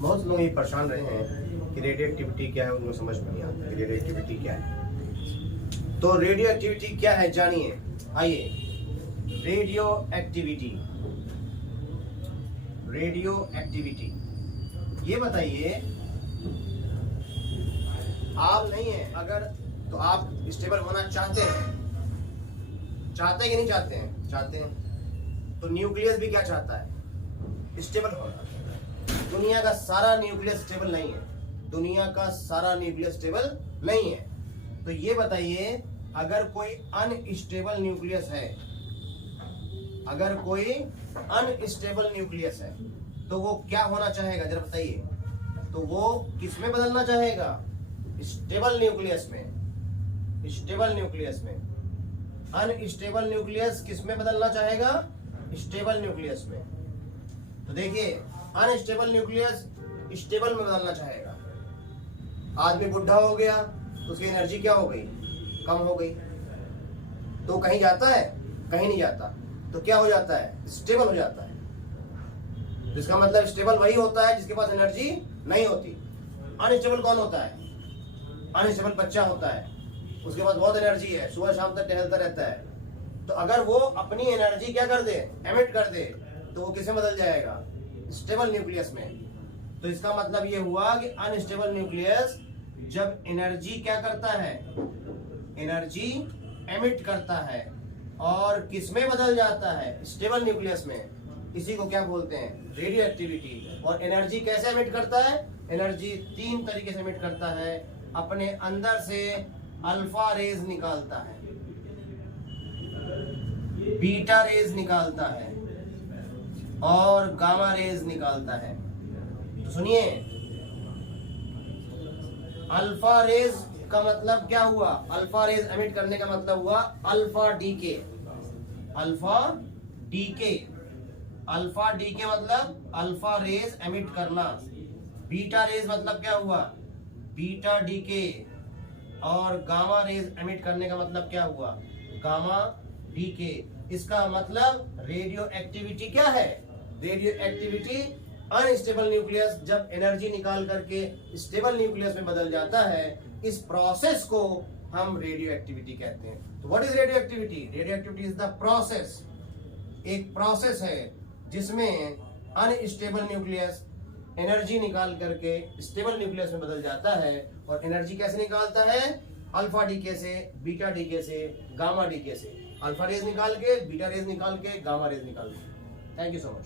बहुत लोग ये परेशान रहे हैं कि रेडियो एक्टिविटी क्या है, उनको समझ में नहीं आता कि रेडियो एक्टिविटी क्या है। तो रेडियो एक्टिविटी क्या है जानिए। आइए, रेडियो एक्टिविटी, रेडियो एक्टिविटी ये बताइए। आप नहीं है अगर, तो आप स्टेबल होना चाहते हैं, चाहते हैं कि नहीं चाहते हैं? चाहते हैं। तो न्यूक्लियस भी क्या चाहता है? स्टेबल होना। दुनिया का सारा न्यूक्लियस स्टेबल नहीं है, दुनिया का सारा न्यूक्लियस स्टेबल नहीं है। तो ये बताइए, अगर कोई अनस्टेबल न्यूक्लियस है, अगर कोई अनस्टेबल न्यूक्लियस है तो वो क्या होना चाहेगा जरा बताइए। तो वो किस में बदलना चाहेगा? स्टेबल न्यूक्लियस में। स्टेबल न्यूक्लियस में। अनस्टेबल न्यूक्लियस किस में बदलना चाहेगा? स्टेबल न्यूक्लियस में। तो देखिए, अनस्टेबल न्यूक्लियस स्टेबल में बदलना चाहेगा। आदमी बुढ़ा हो गया तो उसकी एनर्जी क्या हो गई? कम हो गई। तो कहीं जाता है? कहीं नहीं जाता। तो क्या हो जाता है? स्टेबल हो जाता है। जिसका मतलब स्टेबल वही होता है जिसके पास एनर्जी नहीं होती। अनस्टेबल कौन होता है? अनस्टेबल बच्चा होता है, उसके पास बहुत एनर्जी है, सुबह शाम तक टहलता रहता है। तो अगर वो अपनी एनर्जी क्या कर दे? एमिट कर दे, तो वो किसमें बदल जाएगा? स्टेबल न्यूक्लियस में। तो इसका मतलब ये हुआ कि अनस्टेबल न्यूक्लियस जब एनर्जी क्या करता है? एनर्जी एमिट करता है और किसमें बदल जाता है? स्टेबल न्यूक्लियस में। इसी को क्या बोलते हैं? Radio activity. और एनर्जी कैसे एमिट करता है? एनर्जी 3 तरीके से एमिट करता है। अपने अंदर से अल्फा रेज निकालता है, बीटा रेज निकालता है और गामा रेज निकालता है। तो सुनिए, अल्फा रेज का मतलब क्या हुआ? अल्फा रेज एमिट करने का मतलब हुआ alpha decay. Alpha decay, alpha decay मतलब अल्फा रेज एमिट करना। बीटा रेज मतलब क्या हुआ? Beta decay. और गामा रेज एमिट करने का मतलब क्या हुआ? Gamma decay. इसका मतलब रेडियो एक्टिविटी क्या है? रेडियो एक्टिविटी अनस्टेबल न्यूक्लियस जब एनर्जी निकाल करके स्टेबल न्यूक्लियस में बदल जाता है, इस प्रोसेस को हम रेडियो एक्टिविटी कहते हैं। तो what is radio activity? Radio activity is the process, एक प्रोसेस है जिसमें अनस्टेबल न्यूक्लियस एनर्जी निकाल करके स्टेबल न्यूक्लियस में बदल जाता है। और एनर्जी कैसे निकालता है? अल्फा डीके से, बीटा डीके से, गामा डीके से। अल्फा रेज निकाल के, बीटा रेज निकाल के, गामा रेज निकाल के। Thank you so much.